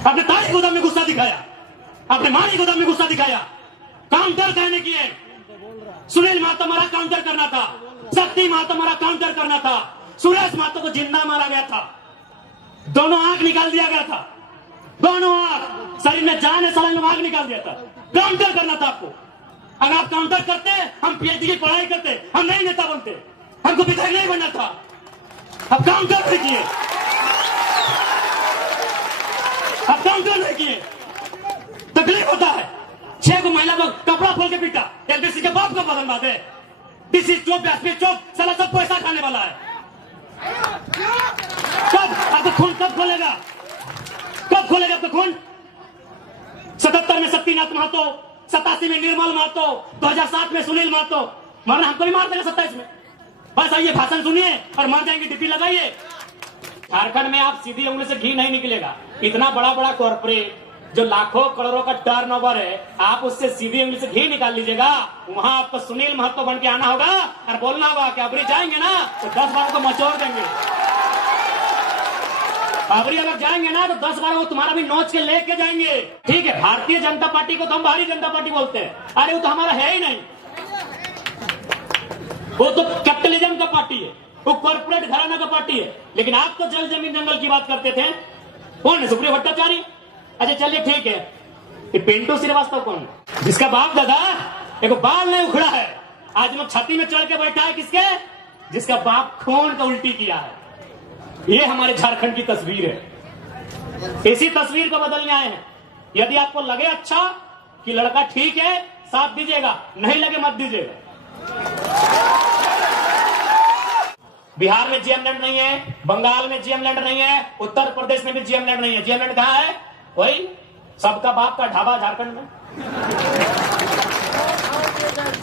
अपने तारी गोदाम में गुस्सा दिखाया, अपने मारी गोदाम में गुस्सा दिखाया। काउंटर कहने की है, सुनील महतो मारा काउंटर करना था, शक्ति महतो मारा काउंटर करना था, सुरेश महतो को जिंदा मारा गया था, दोनों आंख निकाल दिया गया था, दोनों आंख शरीर में जाने सलंग आंख निकाल दिया था। काउंटर करना था आपको। अगर आप काउंटर करते हम पीएचडी की पढ़ाई करते, हम नहीं नेता बनते, हमको विधायक नहीं बनना था। अब काउंटर नहीं किए, अब काउंटर नहीं किए, तकलीफ होता है। 6 को महिला को कपड़ा खोल के पीटा, एलबीसी के बाप को बदल बात है। डीसी चौक, एसपी चौक, साला सब पैसा खाने वाला है। कब आपको खून कब खोलेगा, कब खोलेगा आपको खून? 77 में शक्तिनाथ महतो, 87 में निर्मल महतो, 2007 में सुनील महतो। मरना हमको भी मार देगा 27 में। बस आइए भाषण सुनिए और मर जाएंगे, डिप्टी लगाइए। झारखंड में आप सीधी उंगली से घी नहीं निकलेगा। इतना बड़ा बड़ा कॉर्पोरेट जो लाखों करोड़ों का टर्नओवर है, आप उससे सीधी उंगली से घी निकाल लीजिएगा। वहां आपको सुनील महतो बन के आना होगा और बोलना होगा कि अबरी जाएंगे ना तो 10 बार को मचोड़ देंगे। अबरी अगर जाएंगे ना तो 10 बार वो तुम्हारा भी नोच के लेके जाएंगे। ठीक है, भारतीय जनता पार्टी को तो हम भारतीय जनता पार्टी बोलते हैं। अरे वो तो हमारा है ही नहीं, वो तो कैपिटलिज्म का पार्टी है, वो कॉर्पोरेट घराना का पार्टी है। लेकिन आप तो जल जमीन जंगल की बात करते थे। कौन है? सुप्रियो भट्टाचार्य। अच्छा चलिए ठीक है, ये पिंटू श्रीवास्तव कौन है? जिसका बाप दादा एक बाल नहीं उखड़ा है, आज लोग छाती में चढ़ के बैठा है। किसके? जिसका बाप खून का उल्टी किया है। ये हमारे झारखंड की तस्वीर है। इसी तस्वीर को बदलने आए हैं। यदि आपको लगे अच्छा कि लड़का ठीक है, साथ दीजिएगा, नहीं लगे मत दीजिएगा। बिहार में जीएम लैंड नहीं है, बंगाल में जीएम लैंड नहीं है, उत्तर प्रदेश में भी जीएम लैंड नहीं है। जीएम लैंड कहां है? वही सबका बाप का ढाबा झारखंड में।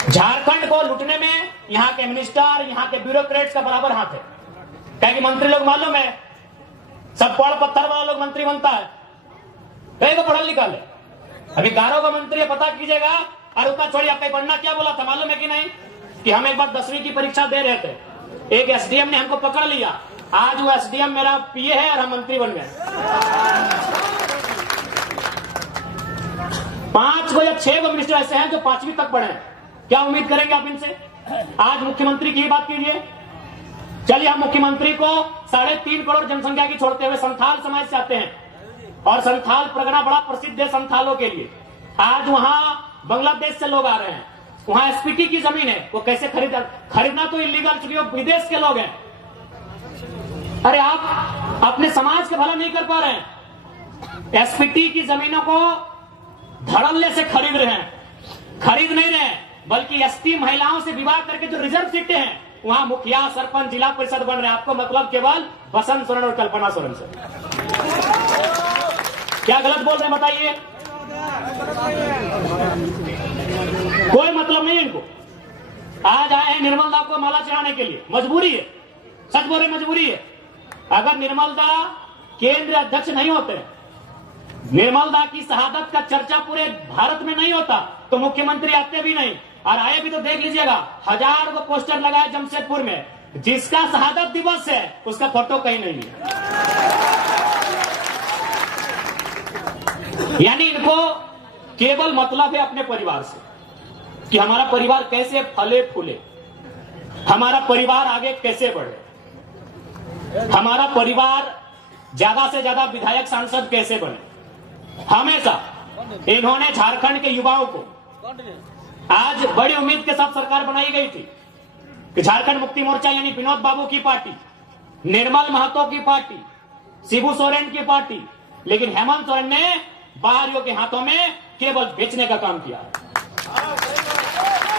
झारखंड को लूटने में यहाँ के मिनिस्टर, यहाँ के ब्यूरोक्रेट्स का बराबर हाथ है। क्या कि मंत्री लोग मालूम है, सब पढ़ पत्थर वाला लोग मंत्री बनता है, कहीं को पढ़ल लिखा है। अभी गारों का मंत्री है, पता कीजिएगा। और उतना छोड़िए, आपका पढ़ना क्या बोला था मालूम है कि नहीं? कि हम एक बार 10वीं की परीक्षा दे रहे थे, एक एसडीएम ने हमको पकड़ लिया। आज वो एसडीएम मेरा पीए है और हम मंत्री बन गए। 5 को या 6 को मिनिस्टर ऐसे हैं जो 5वीं तक पढ़े हैं। क्या उम्मीद करेंगे आप इनसे? आज मुख्यमंत्री की बात कीजिए। चलिए, हम मुख्यमंत्री को 3.5 करोड़ जनसंख्या की छोड़ते हुए संथाल समाज से आते हैं, और संथाल परगना बड़ा प्रसिद्ध है संथालों के लिए। आज वहां बांग्लादेश से लोग आ रहे हैं, वहां एसपीटी की जमीन है, वो कैसे खरीदना तो इलीगल, चूंकि वो विदेश के लोग हैं। अरे आप अपने समाज का भला नहीं कर पा रहे हैं। एसपीटी की जमीनों को धड़ल्ले से खरीद रहे हैं, खरीद नहीं रहे हैं, बल्कि एसटी महिलाओं से विवाह करके जो रिजर्व सीटें हैं वहां मुखिया, सरपंच, जिला परिषद बन रहे हैं। आपको मतलब केवल बसंत सोरेन और कल्पना सोरेन से। क्या गलत बोल रहे हैं बताइए? कोई मतलब नहीं इनको। आज आए हैं निर्मल दा को माला चढ़ाने के लिए, मजबूरी है, सच बोल रहे मजबूरी है। अगर निर्मल दा केंद्रीय अध्यक्ष नहीं होते, निर्मल दा की शहादत का चर्चा पूरे भारत में नहीं होता, तो मुख्यमंत्री आते भी नहीं। और आए भी तो देख लीजिएगा, 1000 को पोस्टर लगाया जमशेदपुर में, जिसका शहादत दिवस है उसका फोटो कहीं नहीं है। यानी इनको केवल मतलब है अपने परिवार से, कि हमारा परिवार कैसे फले फूले, हमारा परिवार आगे कैसे बढ़े, हमारा परिवार ज्यादा से ज्यादा विधायक सांसद कैसे बने। हमेशा इन्होंने झारखंड के युवाओं को, आज बड़ी उम्मीद के साथ सरकार बनाई गई थी कि झारखंड मुक्ति मोर्चा यानी विनोद बाबू की पार्टी, निर्मल महतो की पार्टी, शिबू सोरेन की पार्टी, लेकिन हेमंत सोरेन ने बाहरियों के हाथों में केवल बेचने का काम किया।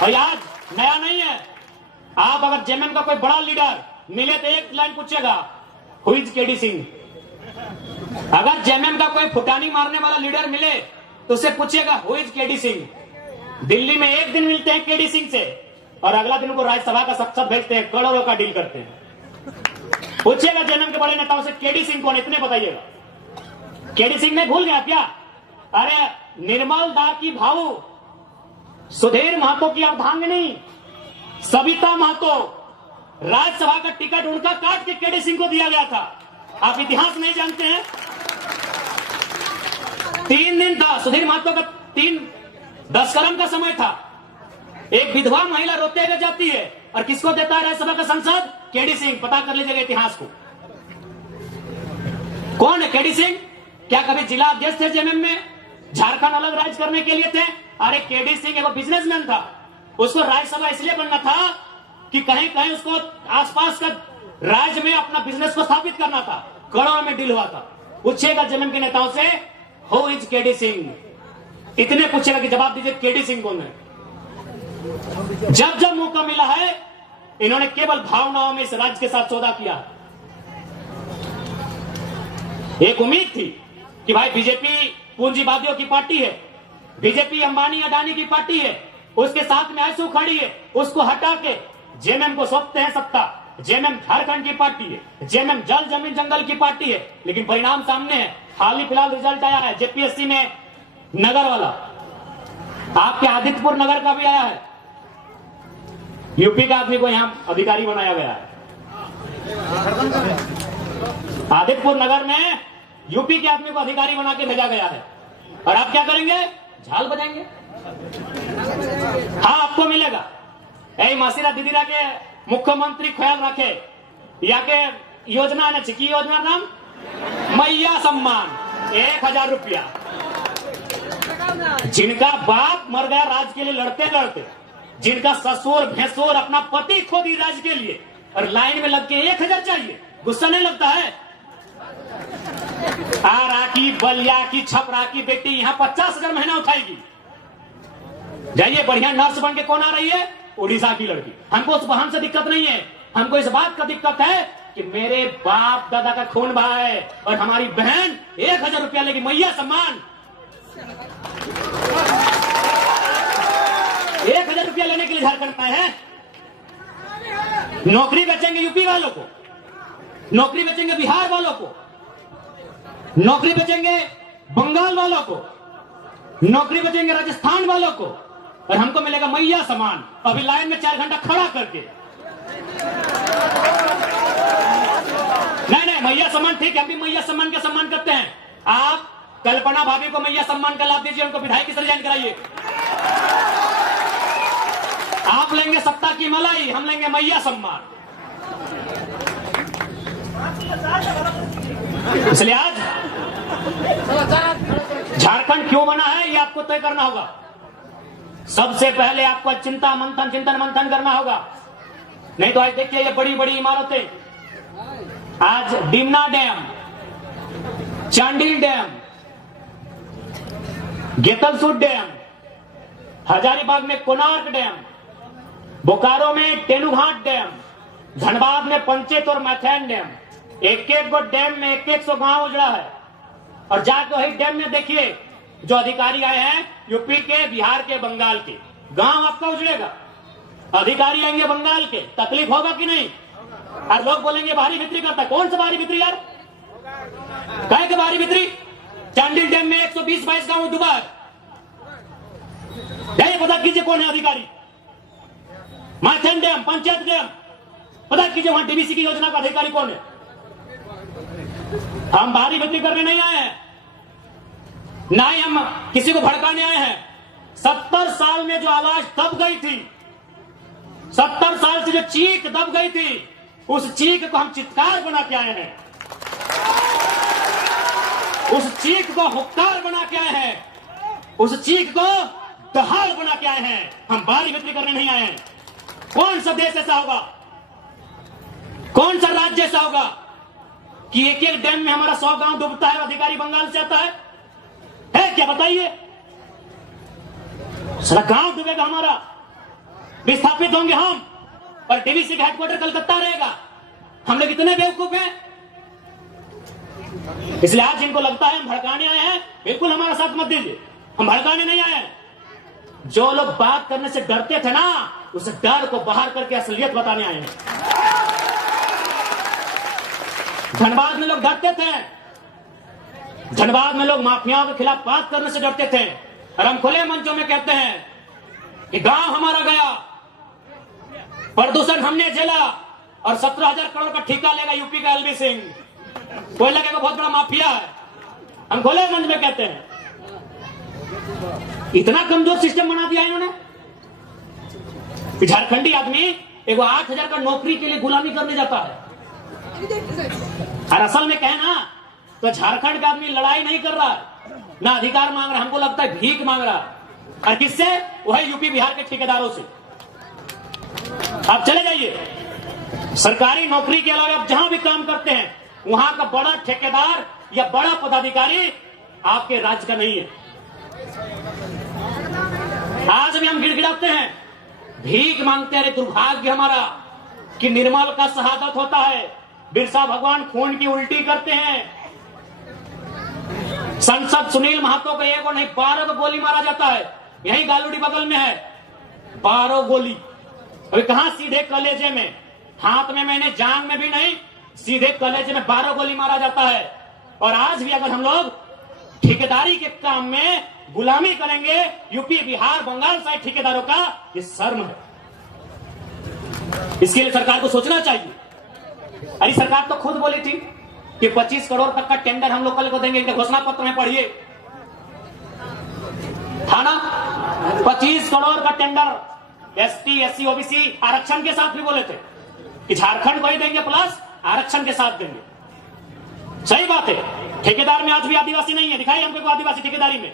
और आज नया नहीं है। आप अगर जेएमएम का कोई बड़ा लीडर मिले तो एक लाइन पूछेगा, हु इज केडी सिंह। अगर जेएमएम का कोई फुटानी मारने वाला लीडर मिले तो उससे पूछेगा, who is KD Singh. Delhi में एक दिन मिलते हैं केडी सिंह से और अगला दिन उनको राज्यसभा का सख्त भेजते हैं, करोड़ों का डील करते हैं। पूछिएगा जेएमएम के बड़े नेताओं से, केडी सिंह कौन, इतने बताइएगा। केडी सिंह ने भूल गया क्या? अरे निर्मल दा की भाऊ सुधीर महतो की अर्धांगिनी सविता महतो, राज्यसभा का टिकट उनका काट के केडी सिंह को दिया गया था। आप इतिहास नहीं जानते हैं? 3 दिन था, सुधीर महतो का 10 कलम का समय था। एक विधवा महिला रोते हुए जाती है और किसको देता है राज्यसभा का सांसद? केडी सिंह। पता कर लीजिएगा इतिहास को, कौन है केडी सिंह? क्या कभी जिला अध्यक्ष थे जेएमएम में? झारखंड अलग राज्य करने के लिए थे? अरे केडी सिंह एक बिजनेसमैन था, उसको राज्यसभा इसलिए बनना था कि कहीं कहीं उसको आसपास का राज्य में अपना बिजनेस को स्थापित करना था। करोड़ों में डील हुआ था। पूछेगा जेएमएम के नेताओं से, हु इज केडी सिंह? इतने पूछेगा कि जवाब दीजिए केडी सिंह कौन है। जब जब मौका मिला है इन्होंने केवल भावनाओं में इस राज्य के साथ सौदा किया। एक उम्मीद थी कि भाई बीजेपी पूंजीवादियों की पार्टी है, बीजेपी अंबानी अडानी की पार्टी है, उसके साथ में आंसू खड़ी है, उसको हटा के जेएमएम को सौंपते हैं सत्ता। जेएमएम झारखंड की पार्टी है, जेएमएम जल जमीन जंगल की पार्टी है, लेकिन परिणाम सामने है। हाल ही फिलहाल रिजल्ट आया है जेपीएससी में, नगर वाला, आपके आदित्यपुर नगर का भी आया है। यूपी का आदमी को यहां अधिकारी बनाया गया है। आदित्यपुर नगर में यूपी के आदमी को अधिकारी बना के भेजा गया है। और आप क्या करेंगे? झाल बजाएंगे। हाँ, आपको मिलेगा। ऐ मासीरा दीदीरा के मुख्यमंत्री ख्याल रखे, या के योजना ने चिकी योजना नाम मैया सम्मान 1000 रुपया। जिनका बाप मर गया राज्य के लिए लड़ते लड़ते, जिनका ससुर भैंसुर अपना पति खो दी राज्य के लिए, और लाइन में लग के 1000 चाहिए, गुस्सा नहीं लगता है? आरा की, बलिया की, छपरा की बेटी यहाँ 50,000 महीना उठाएगी। जाइए, बढ़िया नर्स बन के कौन आ रही है? उड़ीसा की लड़की। हमको उस बहन से दिक्कत नहीं है, हमको इस बात का दिक्कत है कि मेरे बाप दादा का खून बहा है और हमारी बहन 1000 रुपया लेगी, मैया सम्मान। 1000 रुपया लेने के लिए झारखंड में है। नौकरी बेचेंगे यूपी वालों को, नौकरी बेचेंगे बिहार वालों को, नौकरी बेचेंगे बंगाल वालों को, नौकरी बेचेंगे राजस्थान वालों को, और हमको मिलेगा मैया सम्मान। अभी लाइन में 4 घंटा खड़ा करके। नहीं, मैया सम्मान ठीक है, हम भी मैया सम्मान का सम्मान करते हैं। आप कल्पना भाभी को मैया सम्मान का लाभ दीजिए, उनको विधायक से रिजाइन कराइए। आप लेंगे सत्ता की मलाई, हम लेंगे मैया सम्मान। इसलिए आज झारखंड क्यों बना है ये आपको तय करना होगा। सबसे पहले आपको चिंतन मंथन करना होगा। नहीं तो आज देखिए ये बड़ी बड़ी इमारतें, आज Dimna dam, Chandil dam, Getalsud dam, Hazaribagh में कोणार्क डैम, बोकारो में तेनुघाट डैम, धनबाद में पंचेत और मैथैन डैम, एक एक गो डैम में 100 गांव उजड़ा है। और जाके वही डैम में देखिए जो अधिकारी आए हैं यूपी के, बिहार के, बंगाल के, गांव आपका उजड़ेगा। अधिकारी आएंगे बंगाल के, तकलीफ होगा कि नहीं? और लोग बोलेंगे भारी बिक्री करता है। कौन सा भारी बिक्री यार? कहे के भारी बिक्री? चांडिल डैम में 120-22 गांव डूबा है। पता कीजिए कौन है अधिकारी। मैथैन डैम, पंचायत डैम, पता कीजिए वहां डीवीसी की योजना का अधिकारी कौन है। हम भारी बिक्री करने नहीं आए हैं, ना ही हम किसी को भड़काने आए हैं। 70 साल में जो आवाज दब गई थी, 70 साल से जो चीख दब गई थी, उस चीख को हम चित्कार बना के आए हैं, उस चीख को हुक्कार बना के आए हैं, उस चीख को दहाड़ बना के आए हैं। हम भारी बिक्री करने नहीं आए हैं। कौन सा देश ऐसा होगा, कौन सा राज्य ऐसा होगा कि एक एक डैम में हमारा 100 गांव डूबता है, अधिकारी बंगाल से आता है क्या? बताइए, सारा गांव डूबेगा हमारा, विस्थापित होंगे हम, और डीवीसी का हेडक्वार्टर कलकत्ता रहेगा। हम लोग इतने बेवकूफ हैं। इसलिए आज जिनको लगता है हम भड़काने आए हैं, बिल्कुल हमारा साथ मत दीजिए, हम भड़काने नहीं आए हैं। जो लोग बात करने से डरते थे ना, उस डर को बाहर करके असलियत बताने आए हैं। धनबाद में लोग डरते थे, धनबाद में लोग माफियाओं के खिलाफ बात करने से डरते थे, और हम खुले मंचों में कहते हैं कि गांव हमारा गया, प्रदूषण हमने झेला, और 17,000 करोड़ का ठेका लेगा यूपी का एलवी सिंह, कोयला का बहुत बड़ा माफिया है। हम खुले मंच में कहते हैं इतना कमजोर सिस्टम बना दिया इन्होंने। झारखंडी आदमी एगो 8,000 का नौकरी के लिए गुलामी करने जाता है। और असल में कहना तो झारखंड का आदमी लड़ाई नहीं कर रहा है, ना अधिकार मांग रहा, हमको लगता है भीख मांग रहा। और किससे? वह यूपी बिहार के ठेकेदारों से। आप चले जाइए, सरकारी नौकरी के अलावा आप जहां भी काम करते हैं वहां का बड़ा ठेकेदार या बड़ा पदाधिकारी आपके राज्य का नहीं है। आज भी हम गिड़गिड़ाते हैं, भीख मांगते हैं। दुर्भाग्य हमारा कि निर्मल का शहादत होता है, बिरसा भगवान खून की उल्टी करते हैं। संसद सुनील महतो को एक और नहीं 12 को गोली मारा जाता है। यही गालूडी बगल में है, 12 गोली। अभी कहां? सीधे कलेजे में, हाथ में मैंने, जांग में भी नहीं, सीधे कलेजे में 12 गोली मारा जाता है। और आज भी अगर हम लोग ठेकेदारी के काम में गुलामी करेंगे यूपी बिहार बंगाल साइड ठेकेदारों का, ये शर्म है। इसके लिए सरकार को सोचना चाहिए। अरे सरकार तो खुद बोली थी कि 25 करोड़ तक का टेंडर हम लोग कल को देंगे। इनके घोषणा पत्र में पढ़िए, था ना 25 करोड़ का टेंडर एसटी एससी ओबीसी आरक्षण के साथ भी बोले थे कि झारखंड को ही देंगे प्लस आरक्षण के साथ देंगे। सही बात है, ठेकेदार में आज भी आदिवासी नहीं है। दिखाइए हमको आदिवासी ठेकेदारी में,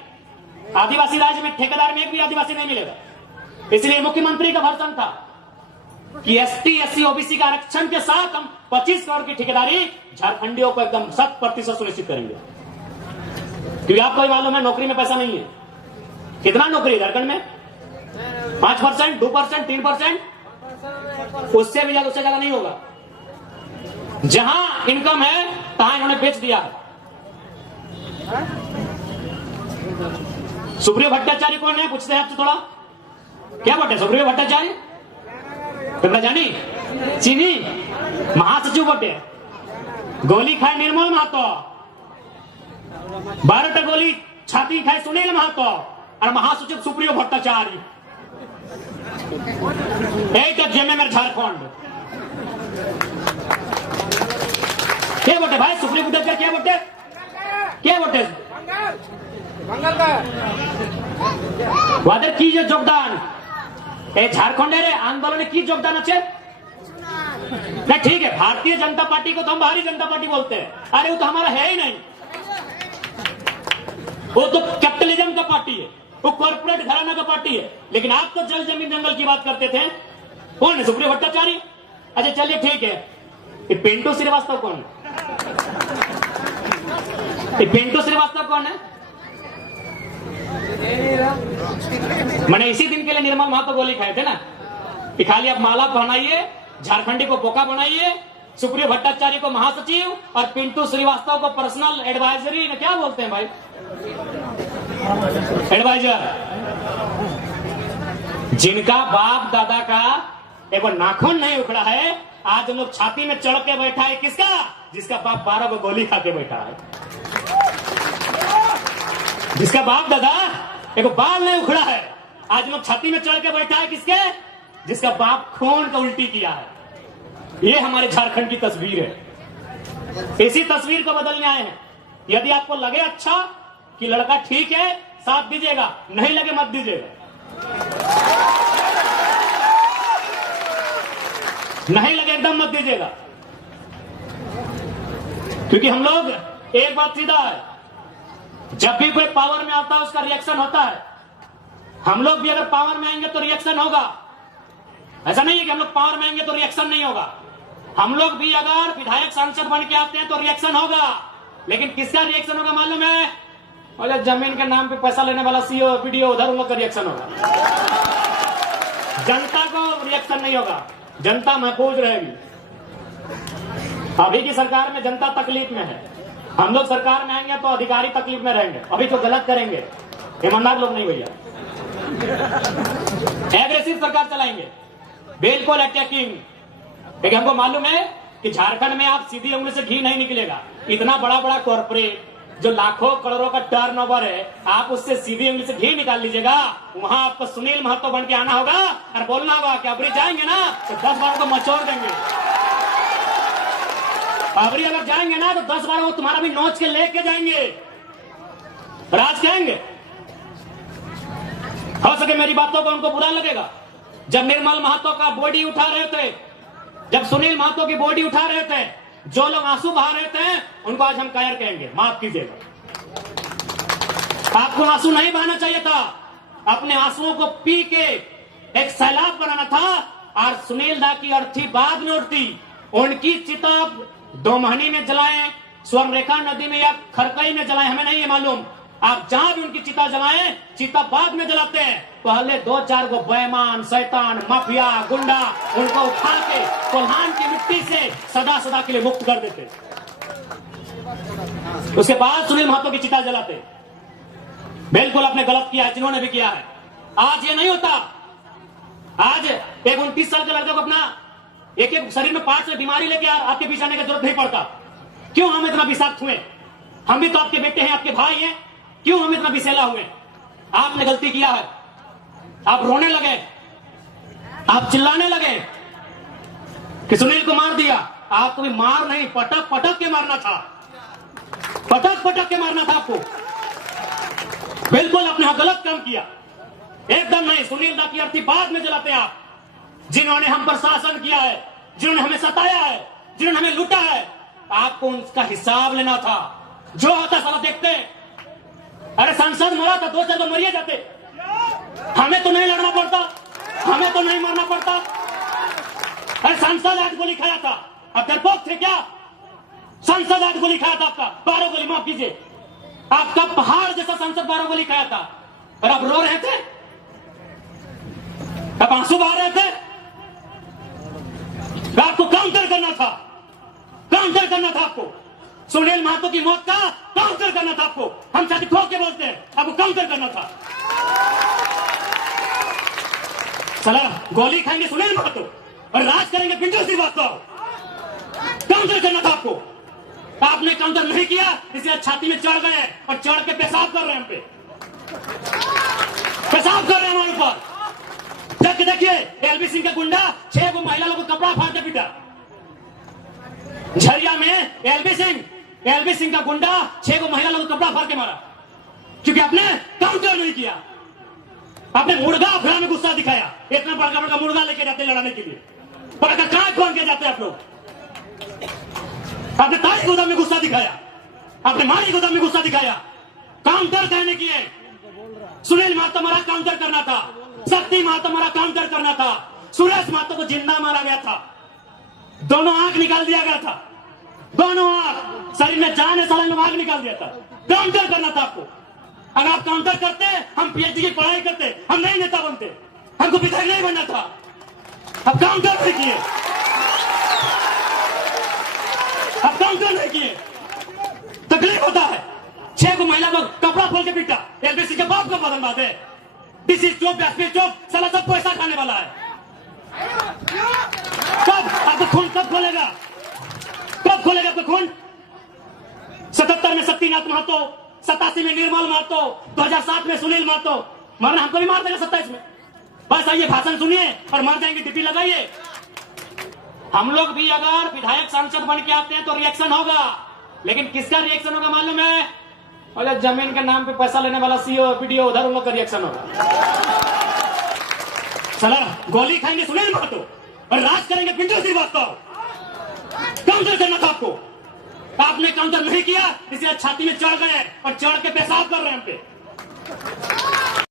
आदिवासी राज्य में ठेकेदार में एक भी आदिवासी नहीं मिलेगा। इसलिए मुख्यमंत्री का भाषण था कि एसटी एससी ओबीसी का आरक्षण के साथ हम 25 करोड़ की ठेकेदारी झारखंडियों को एकदम 100% सुनिश्चित करेंगे। क्योंकि आपको भी मालूम है नौकरी में पैसा नहीं है। कितना नौकरी है झारखंड में? 5%, 2%, 3%, उससे भी ज्यादा, उससे ज्यादा नहीं होगा। जहां इनकम है तहां इन्होंने बेच दिया है। सुप्रियो भट्टाचार्य कौन है? पूछते हैं आपसे थोड़ा, क्या बोलते? सुप्रियो भट्टाचार्य तुमने जानी? चीनी महासचिव बोटे, गोली खाए निर्मल महतो, 12 गोली छाती खाए सुनील महतो, और महासचिव सुप्रियो भट्टाचार्य। जेमे मेरे झारखंड क्या बोटे भाई? सुप्रियो भट्टाचार्य क्या बोटे? क्या बोटे? वादर की योगदान झारखंड आंदोलन की योगदान अच्छे नहीं। ठीक है, भारतीय जनता पार्टी को तो हम भारतीय जनता पार्टी बोलते हैं। अरे वो तो हमारा है ही नहीं, वो तो कैपिटलिज्म का पार्टी है, वो कॉर्पोरेट घराना का पार्टी है। लेकिन आप तो जल जमीन जंगल की बात करते थे। कौन है? सुप्रियो भट्टाचार्य। अच्छा चलिए ठीक है, ये पिंटू श्रीवास्तव कौन है? ये पिंटू श्रीवास्तव कौन है? मैंने इसी दिन के लिए निर्मल महतो गोली खाए थे ना कि खाली आप माला पहनाइए, झारखंडी को बोका बनाइए, सुप्रियो भट्टाचार्य को महासचिव और पिंटू श्रीवास्तव को पर्सनल एडवाइजरी, क्या बोलते हैं भाई, एडवाइजर। जिनका बाप दादा का एक नाखून नहीं उखड़ा है, आज हम लोग छाती में चढ़ के बैठा है। किसका? जिसका बाप 12 को गोली खा के बैठा है, जिसका बाप दादा एक बाल नहीं उखड़ा है, आज लोग छाती में चढ़ के बैठा है। किसके? जिसका बाप खून का उल्टी किया है। ये हमारे झारखंड की तस्वीर है। इसी तस्वीर को बदलने आए हैं। यदि आपको लगे अच्छा कि लड़का ठीक है, साथ दीजिएगा, नहीं लगे मत दीजिएगा। नहीं लगे एकदम मत दीजिएगा। क्योंकि हम लोग, एक बात सीधा है, जब भी कोई पावर में आता है उसका रिएक्शन होता है। हम लोग भी अगर पावर में आएंगे तो रिएक्शन होगा। ऐसा नहीं है कि हम लोग पावर में आएंगे तो रिएक्शन नहीं होगा। हम लोग भी अगर विधायक सांसद बन के आते हैं तो रिएक्शन होगा। लेकिन किसका रिएक्शन होगा मालूम है? और जमीन के नाम पे पैसा लेने वाला सीओ वीडियो, उधर उन लोग का रिएक्शन होगा। जनता को रिएक्शन नहीं होगा, जनता महफूज रहेगी। अभी की सरकार में जनता तकलीफ में है। हम लोग सरकार में आएंगे तो अधिकारी तकलीफ में रहेंगे। अभी जो गलत करेंगे ईमानदार लोग नहीं भैया, एग्रेसिव सरकार चलाएंगे, बिल्कुल अटैकिंग। लेकिन हमको मालूम है कि झारखंड में आप सीधी उंगली से घी नहीं निकलेगा। इतना बड़ा बड़ा कॉर्पोरेट जो लाखों करोड़ों का टर्नओवर है, आप उससे सीधी उंगली से घी निकाल लीजिएगा। वहां आपको सुनील महतो बन के आना होगा और बोलना होगा कि अबरी जाएंगे ना तो 10 बार को मचोड़ देंगे। अबरी अगर जाएंगे ना तो 10 बार वो तुम्हारा भी नोच के लेके जाएंगे। राज आज कहेंगे, हो सके मेरी बातों को उनको बुरा लगेगा। जब निर्मल महतो का बॉडी उठा रहे थे, जब सुनील महतो की बॉडी उठा रहे थे, जो लोग आंसू बहा रहे थे, उनको आज हम कायर कहेंगे, माफ कीजिएगा। आपको आंसू नहीं बहाना चाहिए था, अपने आंसुओं को पी के एक सैलाब बनाना था। और सुनील दा की अर्थी बाद में उठती, उनकी चिता 2 महीने में जलाए, स्वर्णरेखा नदी में या खरकई में जलाए, हमें नहीं है मालूम। आप जहां भी उनकी चिता जलाएं, चिता बाद में जलाते हैं। पहले 2-4 गो बेईमान, शैतान, माफिया, गुंडा, उनको उठा के कोल्हान की मिट्टी से सदा सदा के लिए मुक्त कर देते, उसके बाद सुनील महतो की चिता जलाते। बिल्कुल आपने गलत किया है, जिन्होंने भी किया है। आज ये नहीं होता। आज एक 29 साल के लड़के को अपना एक शरीर में पार्ट से बीमारी लेके आपके बीच आने की जरूरत नहीं पड़ता। क्यों हम इतना विषाक्त हुए? हम भी तो आपके बेटे हैं, आपके भाई हैं, क्यों हम इतना विषैला हुए? आपने गलती किया है, आप रोने लगे, आप चिल्लाने लगे कि सुनील को मार दिया। आपको भी मार नहीं, पटक पटक के मारना था, पटक पटक के मारना था आपको। बिल्कुल आपने गलत काम किया, एकदम नहीं। सुनील दा की अर्थी बाद में जलाते आप, जिन्होंने हम पर शासन किया है, जिन्होंने हमें सताया है, जिन्होंने हमें लूटा है, आपको उनका हिसाब लेना था। जो होता सारा देखते। अरे सांसद मरा था, 2-4 लोग मरिए जाते, हमें तो नहीं लड़ना पड़ता, हमें तो नहीं मरना पड़ता। अरे सांसद आज गोली खाया था, अब डरपोक थे क्या? सांसद आज गोली खाया था आपका, 12 गोली, माफ कीजिए, आपका पहाड़ जैसा सांसद 12 गोली खाया था, और आप रो रहे थे, अब आंसू बहा रहे थे। आपको काउंटर करना था, काउंटर करना था आपको। सुनील महतो की मौत का काउंटर करना था आपको। हम छाती ठोक के बोलते हैं, आपको काउंटर करना था। चला गोली खाएंगे सुनील महतो और राज करेंगे पिंटू श्रीवास्तव, काउंटर करना था आपको। आपने काउंटर नहीं किया, इसलिए छाती में चढ़ गए और चढ़ के पेशाब कर रहे हैं, हम पे पेशाब कर रहे हैं हमारे ऊपर। देखिए एलबी सिंह का गुंडा 6 को महिला लोगों को कपड़ा फाड़ के पीटा। झरिया में एलबी सिंह का गुंडा 6 को महिला लोगों को कपड़ा फाड़ के मारा, क्योंकि आपने काउंटर नहीं किया। आपने मुर्गा अफरा में गुस्सा दिखाया, इतना बड़का बड़का मुर्गा लेके जाते लड़ाने के लिए, बड़का कहाँ खोल के जाते आप लोग। आपने तारी गोदाम में गुस्सा दिखाया, आपने मारी गोदाम में गुस्सा दिखाया, काउंटर कहने किए। सुनील महतो मारा, काउंटर करना था। शक्ति महतो मारा, काउंटर करना था। सुरेश महतो को जिंदा मारा गया था, दोनों आंख निकाल दिया गया था, दोनों आंख, शरीर में जान है, साले में आंख निकाल दिया था। काउंटर करना था आपको। अगर आप काउंटर करते, हम पीएचडी की पढ़ाई करते, हम नहीं नेता बनते, हमको विधायक नहीं बनना था। अब काउंटर नहीं किए, अब काउंटर नहीं किए, तकलीफ होता है। 6 को महिला को कपड़ा खोल के पीटा, एलबीसी के बाप का बदल बात है। डीसी चौक, एसपी चौक, साला सब पैसा खाने वाला है। कब आपको खून कब खोलेगा, कब खोलेगा आपका खून? 77 में शक्तिनाथ महतो, 87 में निर्मल महतो, 2007 में सुनील महतो। मरना हमको भी मार देगा 27 में। बस आइए, भाषण सुनिए और मर जाएंगे, डिप्टी लगाइए। हम लोग भी अगर विधायक सांसद बन के आते हैं तो रिएक्शन होगा, लेकिन किसका रिएक्शन होगा मालूम है? और जमीन के नाम पे पैसा लेने वाला सीओ वीडियो, उधर उन लोग का रिएक्शन होगा। चला गोली खाएंगे सुनील महतो और राज करेंगे पिंटू श्रीवास्तव, काउंटर करना था आपको। आपने काउंटर नहीं किया, इसलिए छाती में चढ़ गए और चढ़ के पेशाब कर रहे हैं हम पे।